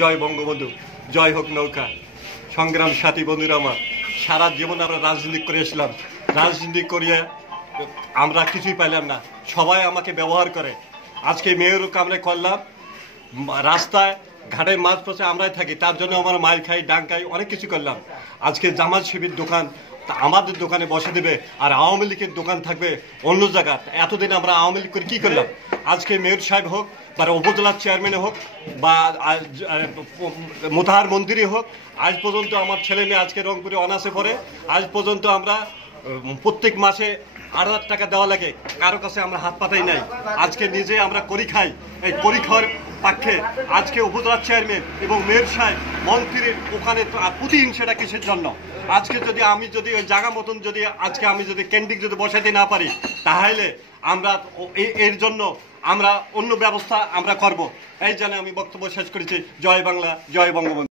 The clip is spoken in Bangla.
জয় বঙ্গবন্ধু, জয় হোক নৌকা। সংগ্রাম সাথী বন্ধুরা আমার, সারা জীবন আমরা রাজনীতি করে এসলাম, রাজনীতি করিয়ে আমরা কিছুই পাইলাম না, সবাই আমাকে ব্যবহার করে। আজকে মেয়রও কামড়ে করলাম, রাস্তায় ঘাটের মাঝপথে আমরাই থাকি, তার জন্য আমরা মাইর খাই, ডাং খাই, অনেক কিছু করলাম। আজকে জামাত শিবির দোকান আমাদের দোকানে বসে দেবে, আর আওয়ামী লীগের দোকান থাকবে অন্য জায়গা। এতদিন আমরা আওয়ামী লীগ করে কী করলাম? আজকে মেয়র সাহেব হোক বা উপজেলার চেয়ারম্যানে হোক বা মোতাহার মন্দিরে হোক, আজ পর্যন্ত আমার ছেলে মেয়ে আজকে রংপুরে অনার্সে পড়ে, আজ পর্যন্ত আমরা প্রত্যেক মাসে 8,000 টাকা দেওয়া লাগে, কারো কাছে আমরা হাত পাতাই নাই। আজকে নিজে আমরা করি খাই, এই করি খাওয়ার পক্ষে আজকে উপজেলার চেয়ারম্যান এবং মেয়র সাহেব মন্ত্রীর ওখানে প্রতিহিংসাটা কিসের জন্য? আজকে যদি আমি যদি ওই জায়গা মতন যদি আজকে আমি যদি ক্যান্ডিক যদি বসাতে না পারি, তাহলে আমরা এর জন্য আমরা অন্য ব্যবস্থা আমরা করব। এই জন্য আমি বক্তব্য শেষ করেছি। জয় বাংলা, জয় বঙ্গবন্ধু।